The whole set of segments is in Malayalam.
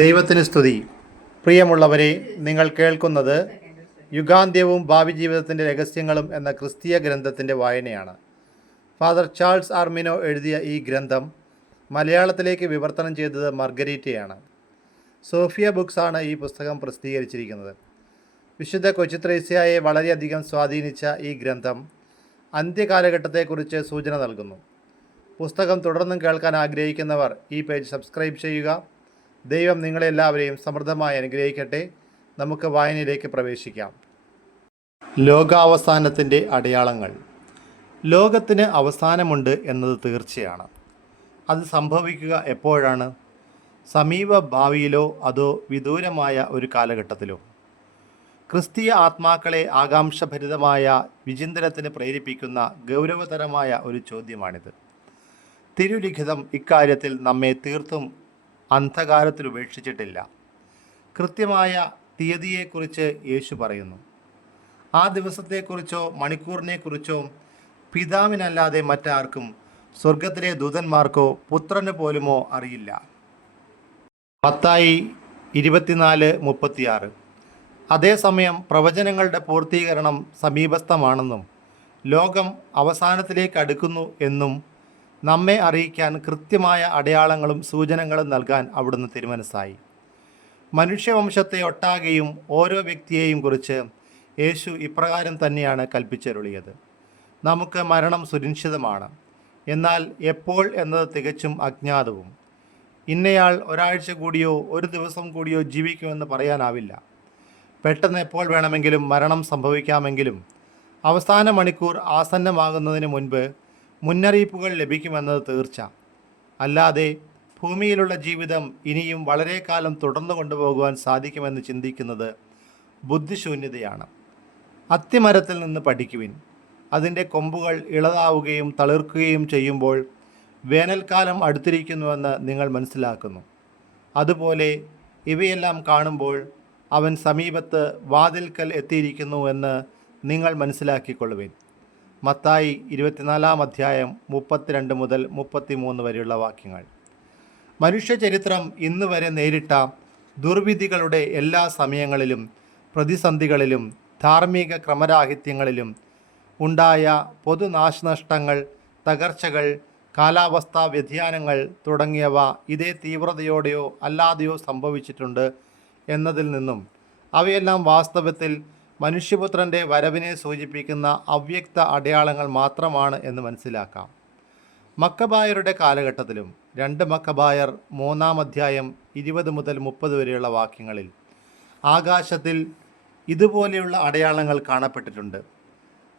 ദൈവത്തിന് സ്തുതി. പ്രിയമുള്ളവരെ, നിങ്ങൾ കേൾക്കുന്നത് യുഗാന്ത്യവും ഭാവി ജീവിതത്തിൻ്റെ രഹസ്യങ്ങളും എന്ന ക്രിസ്തീയ ഗ്രന്ഥത്തിൻ്റെ വായനയാണ്. ഫാദർ ചാൾസ് ആർമിനോ എഴുതിയ ഈ ഗ്രന്ഥം മലയാളത്തിലേക്ക് വിവർത്തനം ചെയ്തത് മർഗരീറ്റയാണ്. സോഫിയ ബുക്സാണ് ഈ പുസ്തകം പ്രസിദ്ധീകരിച്ചിരിക്കുന്നത്. വിശുദ്ധ കൊച്ചുത്രേസ്യയെ വളരെയധികം സ്വാധീനിച്ച ഈ ഗ്രന്ഥം അന്ത്യകാലഘട്ടത്തെക്കുറിച്ച് സൂചന നൽകുന്നു. പുസ്തകം തുടർന്നും കേൾക്കാൻ ആഗ്രഹിക്കുന്നവർ ഈ പേജ് സബ്സ്ക്രൈബ് ചെയ്യുക. ദൈവം നിങ്ങളെല്ലാവരെയും സമൃദ്ധമായി അനുഗ്രഹിക്കട്ടെ. നമുക്ക് വായനയിലേക്ക് പ്രവേശിക്കാം. ലോകാവസാനത്തിൻ്റെ അടയാളങ്ങൾ. ലോകത്തിന് അവസാനമുണ്ട് എന്നത് തീർച്ചയാണ്. അത് സംഭവിക്കുക എപ്പോഴാണ്? സമീപ ഭാവിയിലോ അതോ വിദൂരമായ ഒരു കാലഘട്ടത്തിലോ? ക്രിസ്തീയ ആത്മാക്കളെ ആകാംക്ഷഭരിതമായ വിചിന്തനത്തിന് പ്രേരിപ്പിക്കുന്ന ഗൗരവതരമായ ഒരു ചോദ്യമാണിത്. തിരുലിഖിതം ഇക്കാര്യത്തിൽ നമ്മെ തീർത്തും അന്ധകാരത്തിൽ ഉപേക്ഷിച്ചിട്ടില്ല. കൃത്യമായ തീയതിയെക്കുറിച്ച് യേശു പറയുന്നു. ആ ദിവസത്തെക്കുറിച്ചോ മണിക്കൂറിനെക്കുറിച്ചോ പിതാവിനല്ലാതെ മറ്റാർക്കും, സ്വർഗത്തിലെ ദൂതന്മാർക്കോ പുത്രന് പോലുമോ അറിയില്ല. മത്തായി 24:36. അതേസമയം പ്രവചനങ്ങളുടെ പൂർത്തീകരണം സമീപസ്ഥമാണെന്നും ലോകം അവസാനത്തിലേക്ക് അടുക്കുന്നു എന്നും നമ്മെ അറിയിക്കാൻ കൃത്യമായ അടയാളങ്ങളും സൂചനകളും നൽകാൻ അവിടുന്ന് തിരുമനസ്സായി. മനുഷ്യവംശത്തെ ഒട്ടാകെയും ഓരോ വ്യക്തിയെയും കുറിച്ച് യേശു ഇപ്രകാരം തന്നെയാണ് കൽപ്പിച്ചരുളിയത്. നമുക്ക് മരണം സുനിശ്ചിതമാണ്, എന്നാൽ എപ്പോൾ എന്നത് തികച്ചും അജ്ഞാതവും. ഇന്നയാൾ ഒരാഴ്ച കൂടിയോ ഒരു ദിവസം കൂടിയോ ജീവിക്കുമെന്ന് പറയാനാവില്ല. പെട്ടെന്ന് എപ്പോൾ വേണമെങ്കിലും മരണം സംഭവിക്കാമെങ്കിലും അവസാന മണിക്കൂർ ആസന്നമാകുന്നതിന് മുൻപ് മുന്നറിയിപ്പുകൾ ലഭിക്കുമെന്നത് തീർച്ച. അല്ലാതെ ഭൂമിയിലുള്ള ജീവിതം ഇനിയും വളരെ കാലം തുടർന്നു കൊണ്ടുപോകുവാൻ സാധിക്കുമെന്ന് ചിന്തിക്കുന്നത് ബുദ്ധിശൂന്യതയാണ്. അത്തിമരത്തിൽ നിന്ന് പഠിക്കുവിൻ. അതിൻ്റെ കൊമ്പുകൾ ഇളതാവുകയും തളിർക്കുകയും ചെയ്യുമ്പോൾ വേനൽക്കാലം അടുത്തിരിക്കുന്നുവെന്ന് നിങ്ങൾ മനസ്സിലാക്കുന്നു. അതുപോലെ ഇവയെല്ലാം കാണുമ്പോൾ അവൻ സമീപത്ത് വാതിൽക്കൽ എത്തിയിരിക്കുന്നുവെന്ന് നിങ്ങൾ മനസ്സിലാക്കിക്കൊള്ളുവിൻ. മത്തായി 24:32 മുതൽ 33 വരെയുള്ള വാക്യങ്ങൾ. മനുഷ്യചരിത്രം ഇന്ന് വരെ നേരിട്ട ദുർവിധികളുടെ എല്ലാ സമയങ്ങളിലും പ്രതിസന്ധികളിലും ധാർമ്മിക ക്രമരാഹിത്യങ്ങളിലും ഉണ്ടായ പൊതുനാശനഷ്ടങ്ങൾ, തകർച്ചകൾ, കാലാവസ്ഥാ വ്യതിയാനങ്ങൾ തുടങ്ങിയവ ഇതേ തീവ്രതയോടെയോ അല്ലാതെയോ സംഭവിച്ചിട്ടുണ്ട് എന്നതിൽ നിന്നും അവയെല്ലാം വാസ്തവത്തിൽ മനുഷ്യപുത്രൻ്റെ വരവിനെ സൂചിപ്പിക്കുന്ന അവ്യക്ത അടയാളങ്ങൾ മാത്രമാണ് എന്ന് മനസ്സിലാക്കാം. മക്കബായരുടെ കാലഘട്ടത്തിലും 2 മക്കബായർ 3-20 മുതൽ 30 വരെയുള്ള വാക്യങ്ങളിൽ ആകാശത്തിൽ ഇതുപോലെയുള്ള അടയാളങ്ങൾ കാണപ്പെട്ടിട്ടുണ്ട്.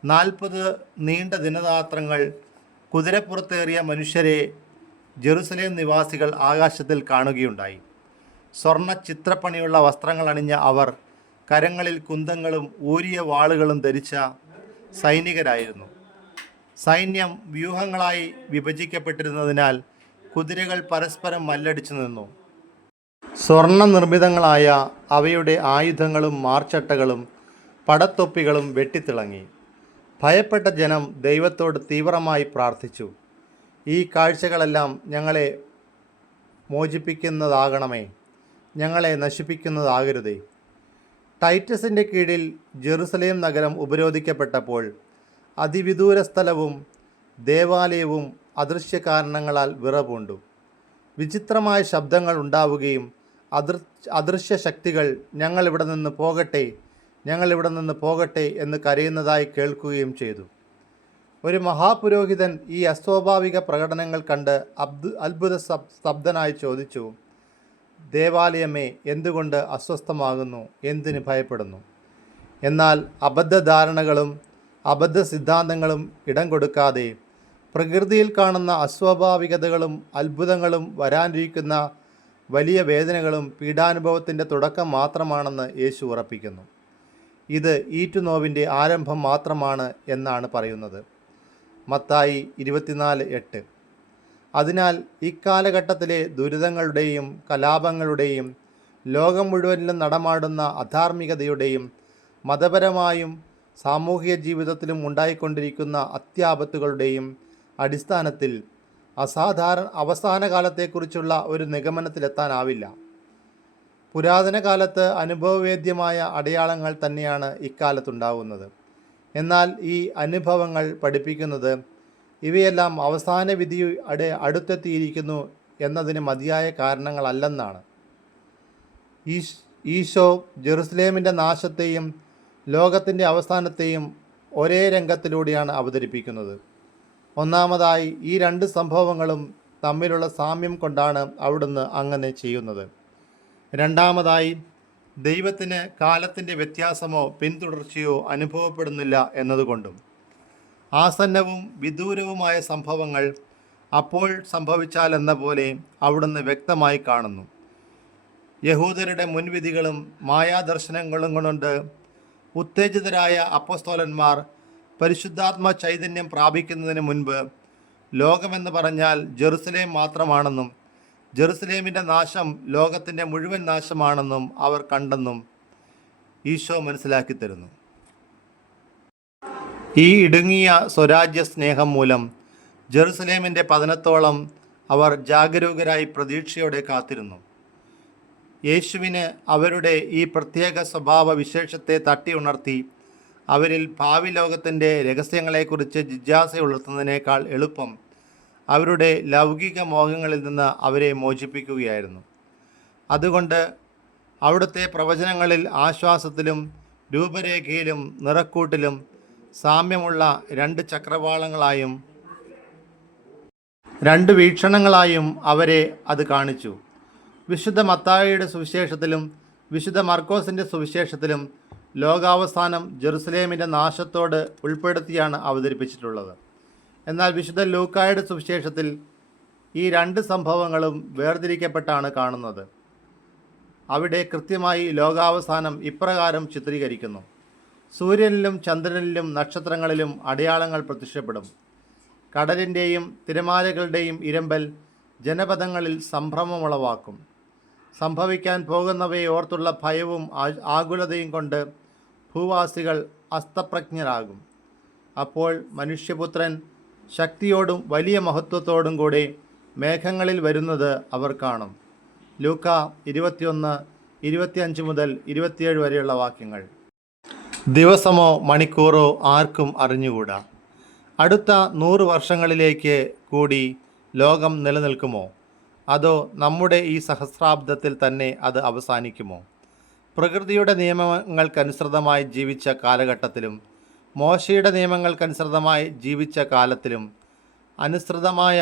40 നീണ്ട ദിനരാത്രങ്ങൾ കുതിരപ്പുറത്തേറിയ മനുഷ്യരെ ജെറുസലേം നിവാസികൾ ആകാശത്തിൽ കാണുകയുണ്ടായി. സ്വർണ്ണ ചിത്രപ്പണിയുള്ള വസ്ത്രങ്ങൾ അണിഞ്ഞ അവർ കരങ്ങളിൽ കുന്തങ്ങളും ഊരിയ വാളുകളും ധരിച്ച സൈനികരായിരുന്നു. സൈന്യം വ്യൂഹങ്ങളായി വിഭജിക്കപ്പെട്ടിരുന്നതിനാൽ കുതിരകൾ പരസ്പരം മല്ലടിച്ചു നിന്നു. സ്വർണ്ണ നിർമ്മിതങ്ങളായ അവയുടെ ആയുധങ്ങളും മാർച്ചട്ടകളും പടത്തൊപ്പികളും വെട്ടിത്തിളങ്ങി. ഭയപ്പെട്ട ജനം ദൈവത്തോട് തീവ്രമായി പ്രാർത്ഥിച്ചു. ഈ കാഴ്ചകളെല്ലാം ഞങ്ങളെ മോചിപ്പിക്കുന്നതാകണമേ, ഞങ്ങളെ നശിപ്പിക്കുന്നതാകരുതേ. ടൈറ്റസിൻ്റെ കീഴിൽ ജെറുസലേം നഗരം ഉപരോധിക്കപ്പെട്ടപ്പോൾ അതിവിദൂര സ്ഥലവും ദേവാലയവും അദൃശ്യ കാരണങ്ങളാൽ വിറപൂണ്ടു. വിചിത്രമായ ശബ്ദങ്ങൾ ഉണ്ടാവുകയും അദൃശ്യ ശക്തികൾ ഞങ്ങളിവിടെ നിന്ന് പോകട്ടെ, ഞങ്ങളിവിടെ നിന്ന് പോകട്ടെ എന്ന് കരയുന്നതായി കേൾക്കുകയും ചെയ്തു. ഒരു മഹാപുരോഹിതൻ ഈ അസ്വാഭാവിക പ്രകടനങ്ങൾ കണ്ട് അത്ഭുത സ്തബ്ധനായി ചോദിച്ചു, ദേവാലയമേ, എന്തുകൊണ്ട് അസ്വസ്ഥമാകുന്നു? എന്തിന് ഭയപ്പെടുന്നു? എന്നാൽ അബദ്ധധാരണകളും അബദ്ധ സിദ്ധാന്തങ്ങളും ഇടം കൊടുക്കാതെ പ്രകൃതിയിൽ കാണുന്ന അസ്വാഭാവികതകളും അത്ഭുതങ്ങളും വരാനിരിക്കുന്ന വലിയ വേദനകളും പീഡാനുഭവത്തിൻ്റെ തുടക്കം മാത്രമാണെന്ന് യേശു ഉറപ്പിക്കുന്നു. ഇത് ഈറ്റുനോവിൻ്റെ ആരംഭം മാത്രമാണ് എന്നാണ് പറയുന്നത്. മത്തായി 24:8. അതിനാൽ ഇക്കാലഘട്ടത്തിലെ ദുരിതങ്ങളുടെയും കലാപങ്ങളുടെയും ലോകം മുഴുവനിലും നടമാടുന്ന അധാർമികതയുടെയും മതപരമായും സാമൂഹിക ജീവിതത്തിലും ഉണ്ടായിക്കൊണ്ടിരിക്കുന്ന അത്യാപത്തുകളുടെയും അടിസ്ഥാനത്തിൽ അവസാന കാലത്തെക്കുറിച്ചുള്ള ഒരു നിഗമനത്തിലെത്താനാവില്ല. പുരാതന കാലത്ത് അനുഭവവേദ്യമായ അടയാളങ്ങൾ തന്നെയാണ് ഇക്കാലത്തുണ്ടാകുന്നത്. എന്നാൽ ഈ അനുഭവങ്ങൾ പഠിപ്പിക്കുന്നത് ഇവയെല്ലാം അവസാന വിധിയുടെ അടുത്തെത്തിയിരിക്കുന്നു എന്നതിന് മതിയായ കാരണങ്ങളല്ലെന്നാണ്. ഈശോ ജെറുസലേമിൻ്റെ നാശത്തെയും ലോകത്തിൻ്റെ അവസാനത്തെയും ഒരേ രംഗത്തിലൂടെയാണ് അവതരിപ്പിക്കുന്നത്. ഒന്നാമതായി, ഈ രണ്ട് സംഭവങ്ങളും തമ്മിലുള്ള സാമ്യം കൊണ്ടാണ് അവിടുന്ന് അങ്ങനെ ചെയ്യുന്നത്. രണ്ടാമതായി, ദൈവത്തിന് കാലത്തിൻ്റെ വ്യത്യാസമോ പിന്തുടർച്ചയോ അനുഭവപ്പെടുന്നില്ല എന്നതുകൊണ്ടും. ആസന്നവും വിദൂരവുമായ സംഭവങ്ങൾ അപ്പോൾ സംഭവിച്ചാലെന്ന പോലെ അവിടുന്ന് വ്യക്തമായി കാണുന്നു. യഹൂദരുടെ മുൻവിധികളും മായാദർശനങ്ങളും കൊണ്ട് ഉത്തേജിതരായ അപ്പോസ്തലന്മാർ പരിശുദ്ധാത്മ ചൈതന്യം പ്രാപിക്കുന്നതിന് മുൻപ് ലോകമെന്ന് പറഞ്ഞാൽ ജെറുസലേം മാത്രമാണെന്നും ജെറുസലേമിൻ്റെ നാശം ലോകത്തിൻ്റെ മുഴുവൻ നാശമാണെന്നും അവർ കണ്ടെന്നും ഈശോ മനസ്സിലാക്കി തരുന്നു. ഈ ഇടുങ്ങിയ സ്വരാജ്യ സ്നേഹം മൂലം ജെറുസലേമിൻ്റെ പതനത്തോളം അവർ ജാഗരൂകരായി പ്രതീക്ഷയോടെ കാത്തിരുന്നു. യേശുവിന് അവരുടെ ഈ പ്രത്യേക സ്വഭാവ വിശേഷത്തെ തട്ടി ഉണർത്തി അവരിൽ ഭാവി ലോകത്തിൻ്റെ രഹസ്യങ്ങളെക്കുറിച്ച് ജിജ്ഞാസ ഉണർത്തുന്നതിനേക്കാൾ എളുപ്പം അവരുടെ ലൗകിക മോഹങ്ങളിൽ നിന്ന് അവരെ മോചിപ്പിക്കുകയായിരുന്നു. അതുകൊണ്ട് അവിടുത്തെ പ്രവചനങ്ങളിൽ ആശ്വാസത്തിലും രൂപരേഖയിലും നിറക്കൂട്ടിലും സാമ്യമുള്ള രണ്ട് ചക്രവാളങ്ങളായും രണ്ട് വീക്ഷണങ്ങളായും അവരെ അത് കാണിച്ചു. വിശുദ്ധ മത്തായിയുടെ സുവിശേഷത്തിലും വിശുദ്ധ മർക്കോസിൻ്റെ സുവിശേഷത്തിലും ലോകാവസാനം ജെറുസലേമിൻ്റെ നാശത്തോട് ഉൾപ്പെടുത്തിയാണ് അവതരിപ്പിച്ചിട്ടുള്ളത്. എന്നാൽ വിശുദ്ധ ലൂക്കായുടെ സുവിശേഷത്തിൽ ഈ രണ്ട് സംഭവങ്ങളും വേർതിരിക്കപ്പെട്ടാണ് കാണുന്നത്. അവിടെ കൃത്യമായി ലോകാവസാനം ഇപ്രകാരം ചിത്രീകരിക്കുന്നു: സൂര്യനിലും ചന്ദ്രനിലും നക്ഷത്രങ്ങളിലും അടയാളങ്ങൾ പ്രത്യക്ഷപ്പെടും. കടലിൻ്റെയും തിരമാലകളുടെയും ഇരമ്പൽ ജനപദങ്ങളിൽ സംഭ്രമമുളവാക്കും. സംഭവിക്കാൻ പോകുന്നവയെ ഓർത്തുള്ള ഭയവും ആകുലതയും കൊണ്ട് ഭൂവാസികൾ അസ്തപ്രജ്ഞരാകും. അപ്പോൾ മനുഷ്യപുത്രൻ ശക്തിയോടും വലിയ മഹത്വത്തോടും കൂടി മേഘങ്ങളിൽ വരുന്നത് അവർ കാണും. ലൂക്ക 21:25 മുതൽ 27 വരെയുള്ള വാക്യങ്ങൾ. ദിവസമോ മണിക്കൂറോ ആർക്കും അറിഞ്ഞുകൂടാ. അടുത്ത 100 വർഷങ്ങളിലേക്ക് കൂടി ലോകം നിലനിൽക്കുമോ? അതോ നമ്മുടെ ഈ സഹസ്രാബ്ദത്തിൽ തന്നെ അത് അവസാനിക്കുമോ? പ്രകൃതിയുടെ നിയമങ്ങൾക്കനുസൃതമായി ജീവിച്ച കാലഘട്ടത്തിലും മോശയുടെ നിയമങ്ങൾക്കനുസൃതമായി ജീവിച്ച കാലത്തിലും അനുസൃതമായ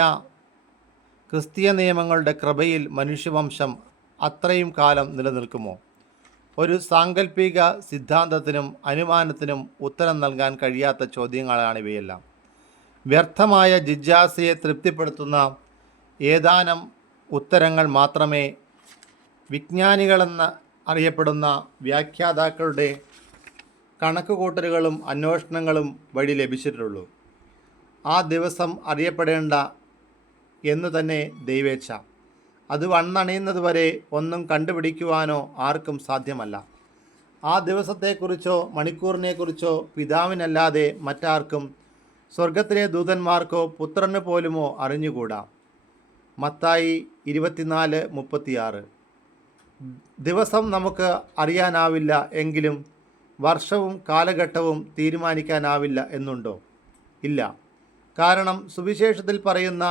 ക്രിസ്തീയ നിയമങ്ങളുടെ കൃപയിൽ മനുഷ്യവംശം അത്രയും കാലം നിലനിൽക്കുമോ? ഒരു സാങ്കല്പിക സിദ്ധാന്തത്തിനും അനുമാനത്തിനും ഉത്തരം നൽകാൻ കഴിയാത്ത ചോദ്യങ്ങളാണിവയെല്ലാം. വ്യർത്ഥമായ ജിജ്ഞാസയെ തൃപ്തിപ്പെടുത്തുന്ന ഏതാനും ഉത്തരങ്ങൾ മാത്രമേ വിജ്ഞാനികളെന്ന് അറിയപ്പെടുന്ന വ്യാഖ്യാതാക്കളുടെ കണക്കുകൂട്ടലുകളും അന്വേഷണങ്ങളും വഴി ലഭിച്ചിട്ടുള്ളൂ. ആ ദിവസം അറിയപ്പെടേണ്ട എന്ന് തന്നെ ദൈവേച്ഛ. അത് വന്നണിയുന്നതുവരെ ഒന്നും കണ്ടുപിടിക്കുവാനോ ആർക്കും സാധ്യമല്ല. ആ ദിവസത്തെക്കുറിച്ചോ മണിക്കൂറിനെക്കുറിച്ചോ പിതാവിനല്ലാതെ മറ്റാർക്കും, സ്വർഗത്തിലെ ദൂതന്മാർക്കോ പുത്രന് പോലുമോ അറിഞ്ഞുകൂടാ. മത്തായി 24:36. ദിവസം നമുക്ക് അറിയാനാവില്ല എങ്കിലും വർഷവും കാലഘട്ടവും തീരുമാനിക്കാനാവില്ല എന്നുണ്ടോ? ഇല്ല. കാരണം സുവിശേഷത്തിൽ പറയുന്ന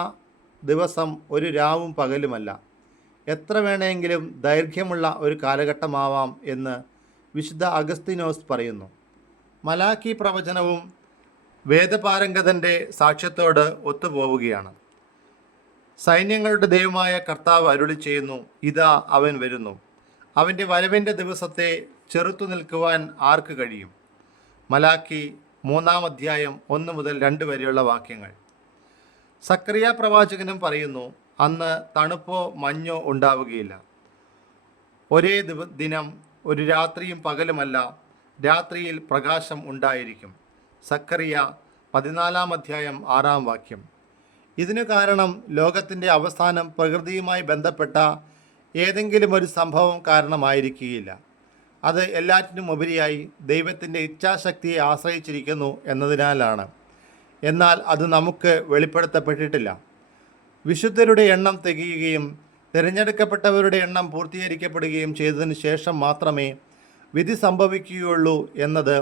ദിവസം ഒരു രാവും പകലുമല്ല, എത്ര വേണമെങ്കിലും ദൈർഘ്യമുള്ള ഒരു കാലഘട്ടമാവാം എന്ന് വിശുദ്ധ അഗസ്തീനോസ് പറയുന്നു. മലാക്കി പ്രവചനവും വേദപാരംഗതൻ്റെ സാക്ഷ്യത്തോട് ഒത്തുപോവുകയാണ്. സൈന്യങ്ങളുടെ ദൈവമായ കർത്താവ് അരുളി ചെയ്യുന്നു, ഇതാ അവൻ വരുന്നു. അവൻ്റെ വരവിൻ്റെ ദിവസത്തെ ചെറുത്തു നിൽക്കുവാൻ ആർക്ക് കഴിയും? മലാക്കി 3-1 മുതൽ 2 വരെയുള്ള വാക്യങ്ങൾ. സക്കറിയ പ്രവാചകനും പറയുന്നു, അന്ന് തണുപ്പോ മഞ്ഞോ ഉണ്ടാവുകയില്ല. ഒരേ ദിനം ഒരു രാത്രിയും പകലുമല്ല, രാത്രിയിൽ പ്രകാശം ഉണ്ടായിരിക്കും. സക്കറിയ 14-6 വാക്യം. ഇതിനു കാരണം ലോകത്തിൻ്റെ അവസാനം പ്രകൃതിയുമായി ബന്ധപ്പെട്ട ഏതെങ്കിലും ഒരു സംഭവം കാരണമായിരിക്കുകയില്ല. അത് എല്ലാറ്റിനും ഉപരിയായി ദൈവത്തിൻ്റെ ഇച്ഛാശക്തിയെ ആശ്രയിച്ചിരിക്കുന്നു എന്നതിനാലാണ്. എന്നാൽ അത് നമുക്ക് വെളിപ്പെടുത്തപ്പെട്ടിട്ടില്ല. വിശുദ്ധരുടെ എണ്ണം തികയുകയും തിരഞ്ഞെടുക്കപ്പെട്ടവരുടെ എണ്ണം പൂർത്തീകരിക്കപ്പെടുകയും ചെയ്തതിനു ശേഷം മാത്രമേ വിധി സംഭവിക്കുകയുള്ളൂ എന്നത്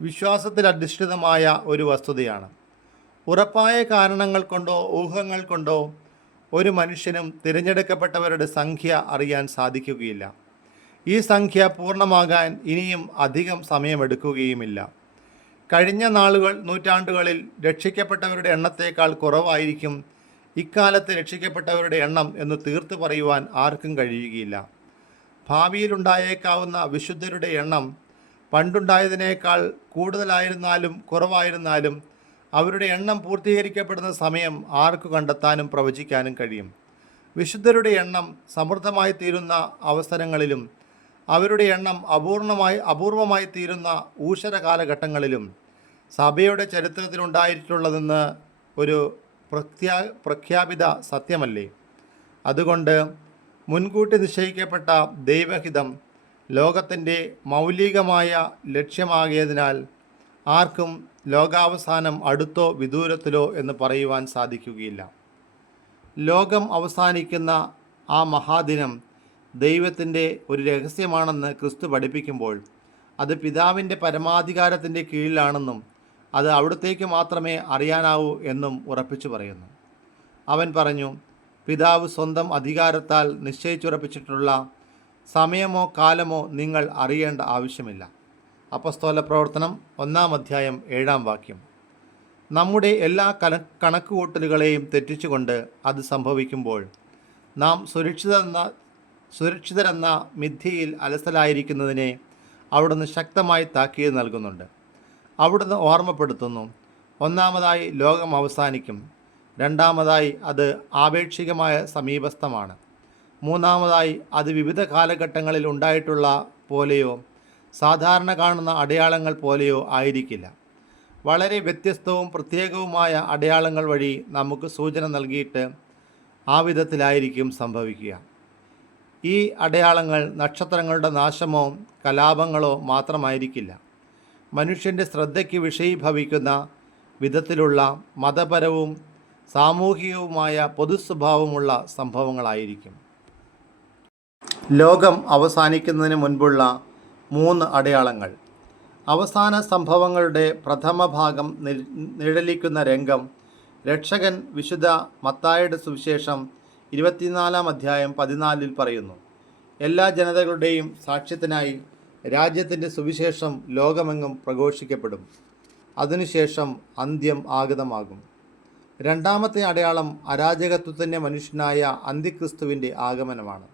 വിശ്വാസത്തിൽ അധിഷ്ഠിതമായ ഒരു വസ്തുതയാണ്. ഉറപ്പായ കാരണങ്ങൾ കൊണ്ടോ ഊഹങ്ങൾ കൊണ്ടോ ഒരു മനുഷ്യനും തിരഞ്ഞെടുക്കപ്പെട്ടവരുടെ സംഖ്യ അറിയാൻ സാധിക്കുകയില്ല. ഈ സംഖ്യ പൂർണ്ണമാകാൻ ഇനിയും അധികം സമയമെടുക്കുകയുമില്ല. കഴിഞ്ഞ നൂറ്റാണ്ടുകളിൽ രക്ഷിക്കപ്പെട്ടവരുടെ എണ്ണത്തേക്കാൾ കുറവായിരിക്കും ഇക്കാലത്ത് രക്ഷിക്കപ്പെട്ടവരുടെ എണ്ണം എന്ന് തീർത്തു പറയുവാൻ ആർക്കും കഴിയുകയില്ല. ഭാവിയിലുണ്ടായേക്കാവുന്ന വിശുദ്ധരുടെ എണ്ണം പണ്ടുണ്ടായതിനേക്കാൾ കൂടുതലായിരുന്നാലും കുറവായിരുന്നാലും അവരുടെ എണ്ണം പൂർത്തീകരിക്കപ്പെടുന്ന സമയം ആർക്കു കണ്ടെത്താനും പ്രവചിക്കാനും കഴിയും. വിശുദ്ധരുടെ എണ്ണം സമൃദ്ധമായി തീരുന്ന അവസരങ്ങളിലും അവരുടെ എണ്ണം അപൂർവമായി തീരുന്ന ഊഷര കാലഘട്ടങ്ങളിലും സഭയുടെ ചരിത്രത്തിലുണ്ടായിട്ടുള്ളതെന്ന് ഒരു പ്രഖ്യാപിത സത്യമല്ലേ? അതുകൊണ്ട് മുൻകൂട്ടി നിശ്ചയിക്കപ്പെട്ട ദൈവഹിതം ലോകത്തിൻ്റെ മൗലികമായ ലക്ഷ്യമാകിയതിനാൽ ആർക്കും ലോകാവസാനം അടുത്തോ വിദൂരത്തിലോ എന്ന് പറയുവാൻ സാധിക്കുകയില്ല. ലോകം അവസാനിക്കുന്ന ആ മഹാദിനം ദൈവത്തിൻ്റെ ഒരു രഹസ്യമാണെന്ന് ക്രിസ്തു പഠിപ്പിക്കുമ്പോൾ അത് പിതാവിൻ്റെ പരമാധികാരത്തിൻ്റെ കീഴിലാണെന്നും അത് അവിടത്തേക്ക് മാത്രമേ അറിയാനാവൂ എന്നും ഉറപ്പിച്ചു പറയുന്നു. അവൻ പറഞ്ഞു, പിതാവ് സ്വന്തം അധികാരത്താൽ നിശ്ചയിച്ചുറപ്പിച്ചിട്ടുള്ള സമയമോ കാലമോ നിങ്ങൾ അറിയേണ്ട ആവശ്യമില്ല. അപ്പസ്തോല പ്രവർത്തനം 1-ാം അധ്യായം 7-ാം വാക്യം. നമ്മുടെ എല്ലാ കണക്കുകൂട്ടലുകളെയും തെറ്റിച്ചുകൊണ്ട് അത് സംഭവിക്കുമ്പോൾ നാം സുരക്ഷിതരെന്ന മിഥ്യയിൽ അലസലായിരിക്കുന്നതിനെ അവിടുന്ന് ശക്തമായി താക്കീത് നൽകുന്നുണ്ട്. അവിടുന്ന് ഓർമ്മപ്പെടുത്തുന്നു, ഒന്നാമതായി ലോകം അവസാനിക്കും, രണ്ടാമതായി അത് ആപേക്ഷികമായ സമീപസ്ഥമാണ്, മൂന്നാമതായി അത് വിവിധ കാലഘട്ടങ്ങളിൽ ഉണ്ടായിട്ടുള്ള പോലെയോ സാധാരണ കാണുന്ന അടയാളങ്ങൾ പോലെയോ ആയിരിക്കില്ല. വളരെ വ്യത്യസ്തവും പ്രത്യേകവുമായ അടയാളങ്ങൾ വഴി നമുക്ക് സൂചന നൽകിയിട്ട് ആ വിധത്തിലായിരിക്കും സംഭവിക്കുക. ഈ അടയാളങ്ങൾ നക്ഷത്രങ്ങളുടെ നാശമോ കലാപങ്ങളോ മാത്രമായിരിക്കില്ല. മനുഷ്യൻ്റെ ശ്രദ്ധയ്ക്ക് വിഷയീഭവിക്കുന്ന വിധത്തിലുള്ള മതപരവും സാമൂഹികവുമായ പൊതുസ്വഭാവമുള്ള സംഭവങ്ങളായിരിക്കും. ലോകം അവസാനിക്കുന്നതിന് മുൻപുള്ള 3 അടയാളങ്ങൾ. അവസാന സംഭവങ്ങളുടെ പ്രഥമ ഭാഗം നിഴലിക്കുന്ന രംഗം രക്ഷകൻ വിശുദ്ധ മത്തായിയുടെ സുവിശേഷം 24-ാം അധ്യായം 14-ൽ പറയുന്നു. എല്ലാ ജനതകളുടെയും സാക്ഷ്യത്തിനായി രാജ്യത്തിൻ്റെ സുവിശേഷം ലോകമെങ്ങും പ്രഘോഷിക്കപ്പെടും. അതിനുശേഷം അന്ത്യം ആഗതമാകും. രണ്ടാമത്തെ അടയാളം അരാജകത്വത്തിൻ്റെ മനുഷ്യനായ അന്തിക്രിസ്തുവിൻ്റെ ആഗമനമാണ്.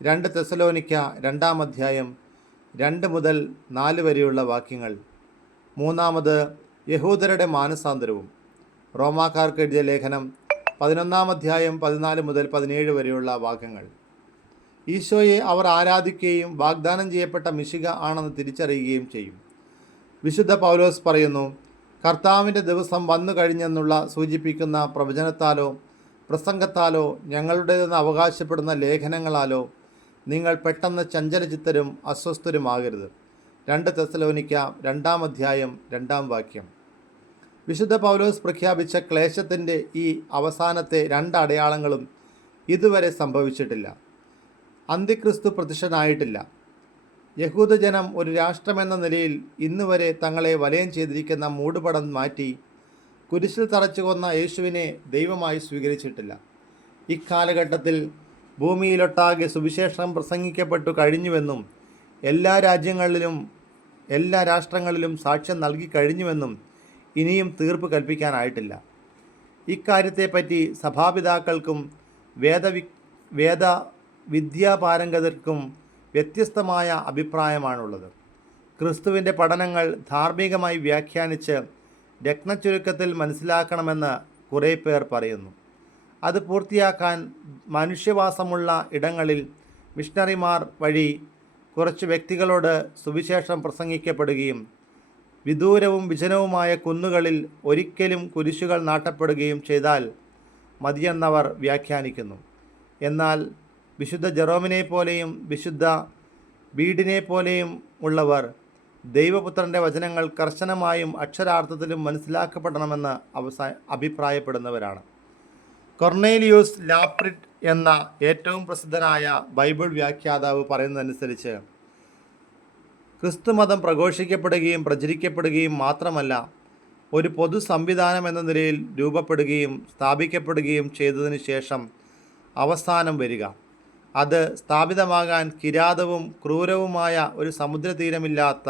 2 തെസ്സലോനിക്ക 2-ാം അധ്യായം 2 മുതൽ 4 വരെയുള്ള വാക്യങ്ങൾ. മൂന്നാമത് യഹൂദരുടെ മാനസാന്തരവും. റോമാക്കാർക്ക് എഴുതിയ ലേഖനം 11-ാം അധ്യായം 14 മുതൽ 17 വരെയുള്ള വാക്യങ്ങൾ. ഈശോയെ അവർ ആരാധിക്കുകയും വാഗ്ദാനം ചെയ്യപ്പെട്ട മിശിഹ ആണെന്ന് തിരിച്ചറിയുകയും ചെയ്യും. വിശുദ്ധ പൗലോസ് പറയുന്നു, കർത്താവിൻ്റെ ദിവസം വന്നു കഴിഞ്ഞെന്നുള്ള സൂചിപ്പിക്കുന്ന പ്രവചനത്താലോ പ്രസംഗത്താലോ ഞങ്ങളുടേതെന്ന് അവകാശപ്പെടുന്ന ലേഖനങ്ങളാലോ നിങ്ങൾ പെട്ടെന്ന് ചഞ്ചലചിത്തരും അസ്വസ്ഥരുമാകരുത്. 2 തെസ്സലോനിക്ക 2-ാം അധ്യായം 2-ാം വാക്യം. വിശുദ്ധ പൗലോസ് പ്രഖ്യാപിച്ച ക്ലേശത്തിൻ്റെ ഈ അവസാനത്തെ 2 അടയാളങ്ങളും ഇതുവരെ സംഭവിച്ചിട്ടില്ല. അന്തിക്രിസ്തു പ്രത്യക്ഷനായിട്ടില്ല. യഹൂദജനം ഒരു രാഷ്ട്രമെന്ന നിലയിൽ ഇന്നുവരെ തങ്ങളെ വലയം ചെയ്തിരിക്കുന്ന മൂടുപടം മാറ്റി കുരിശിൽ തറച്ചു കൊന്ന യേശുവിനെ ദൈവമായി സ്വീകരിച്ചിട്ടില്ല. ഇക്കാലഘട്ടത്തിൽ ഭൂമിയിലൊട്ടാകെ സുവിശേഷം പ്രസംഗിക്കപ്പെട്ടു കഴിഞ്ഞുവെന്നും എല്ലാ രാഷ്ട്രങ്ങളിലും സാക്ഷ്യം നൽകി കഴിഞ്ഞുവെന്നും ഇനിയും തീർപ്പ് കൽപ്പിക്കാനായിട്ടില്ല. ഇക്കാര്യത്തെപ്പറ്റി സഭാപിതാക്കൾക്കും വിദ്യാപാരംഗതർക്കും വ്യത്യസ്തമായ അഭിപ്രായമാണുള്ളത്. ക്രിസ്തുവിൻ്റെ പഠനങ്ങൾ ധാർമ്മികമായി വ്യാഖ്യാനിച്ച് രത്നച്ചുരുക്കത്തിൽ മനസ്സിലാക്കണമെന്ന് കുറേ പേർ പറയുന്നു. അത് പൂർത്തിയാക്കാൻ മനുഷ്യവാസമുള്ള ഇടങ്ങളിൽ മിഷണറിമാർ വഴി കുറച്ച് വ്യക്തികളോട് സുവിശേഷം പ്രസംഗിക്കപ്പെടുകയും വിദൂരവും വിജനവുമായ കുന്നുകളിൽ ഒരിക്കലും കുരിശുകൾ നാട്ടപ്പെടുകയും ചെയ്താൽ മതിയെന്നവർ വ്യാഖ്യാനിക്കുന്നു. എന്നാൽ വിശുദ്ധ ജെറോമിനെ പോലെയും വിശുദ്ധ ബീഡിനെ പോലെയും ഉള്ളവർ ദൈവപുത്രൻ്റെ വചനങ്ങൾ കർശനമായും അക്ഷരാർത്ഥത്തിലും മനസ്സിലാക്കപ്പെടണമെന്ന് അഭിപ്രായപ്പെടുന്നവരാണ്. കൊർണേലിയൂസ് ലാപ്രിറ്റ് എന്ന ഏറ്റവും പ്രസിദ്ധനായ ബൈബിൾ വ്യാഖ്യാതാവ് പറയുന്നതനുസരിച്ച് ക്രിസ്തുമതം പ്രഘോഷിക്കപ്പെടുകയും പ്രചരിക്കപ്പെടുകയും മാത്രമല്ല, ഒരു പൊതു സംവിധാനം എന്ന നിലയിൽ രൂപപ്പെടുകയും സ്ഥാപിക്കപ്പെടുകയും ചെയ്തതിനു ശേഷം അവസാനം വരിക, അത് സ്ഥാപിതമാകാൻ കിരാതവും ക്രൂരവുമായ ഒരു സമുദ്രതീരമില്ലാത്ത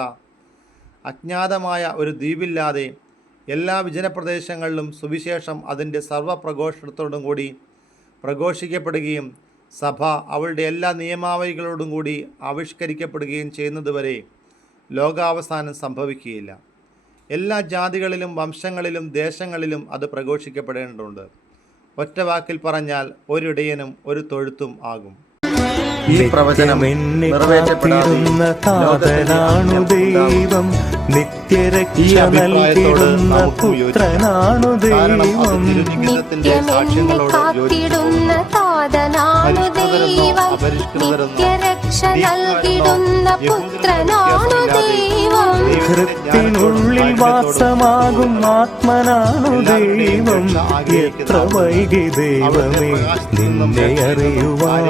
അജ്ഞാതമായ ഒരു ദ്വീപില്ലാതെ എല്ലാ വിജനപ്രദേശങ്ങളിലും സുവിശേഷം അതിൻ്റെ സർവ്വപ്രഘോഷണത്തോടും കൂടി പ്രഘോഷിക്കപ്പെടുകയും സഭ അവളുടെ എല്ലാ നിയമാവലികളോടും കൂടി ആവിഷ്കരിക്കപ്പെടുകയും ചെയ്യുന്നതുവരെ ലോകാവസാനം സംഭവിക്കുകയില്ല. എല്ലാ ജാതികളിലും വംശങ്ങളിലും ദേശങ്ങളിലും അത് പ്രഘോഷിക്കപ്പെടേണ്ടതുണ്ട്. ഒറ്റ വാക്കിൽ പറഞ്ഞാൽ ഒരിടയനും ഒരു തൊഴുത്തും ആകും. ഈ പ്രവചനം നിറവേറ്റപ്പെടുന്ന താതനാണു ദൈവം, നിത്യരക്ഷ നൽകിടുന്ന പുത്രനാണു ദൈവം, നിത്യമെന്നെ കാത്തിടുന്ന താതനാണു ദൈവം, നിത്യരക്ഷ നൽകിടുന്ന പുത്രനാണു ദൈവം, ഹൃത്തിനുള്ളിൽ വാസമാകും ആത്മനാണു ദൈവം, എത്ര വൈകി ദൈവമേ നിന്നെ അറിയുവാൻ.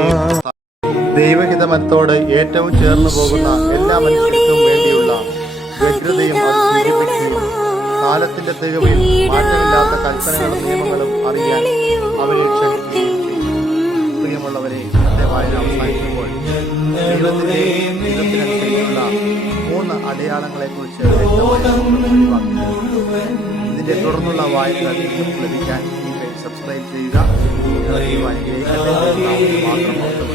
ദൈവഹിതമത്തോട് ഏറ്റവും ചേർന്നു പോകുന്ന എല്ലാ മനുഷ്യർക്കും വേണ്ടിയുള്ള വ്യഗ്രതയും അത് സൂചിപ്പിക്കുകയും കാലത്തിന്റെ തികവിൽ മാറ്റമില്ലാത്ത കൽപ്പനകളും നിയമങ്ങളും അറിയാൻ അവരെ ക്ഷണിക്കുകയും ചെയ്യും. പ്രിയമുള്ളവരെ, ഇന്നത്തെ വായന അവസാനിക്കുമ്പോൾ ദൈവത്തിന്റെയും ഹിതത്തിനനുസരിച്ചുള്ള 3 അടയാളങ്ങളെക്കുറിച്ച് ഇതിന്റെ തുടർന്നുള്ള വായനകൾ നിങ്ങൾക്ക് ലഭിക്കാൻ സബ്സ്ക്രൈബ് ചെയ്യുക. നിങ്ങളെ അനുഗ്രഹിക്കട്ടെ. മാത്രം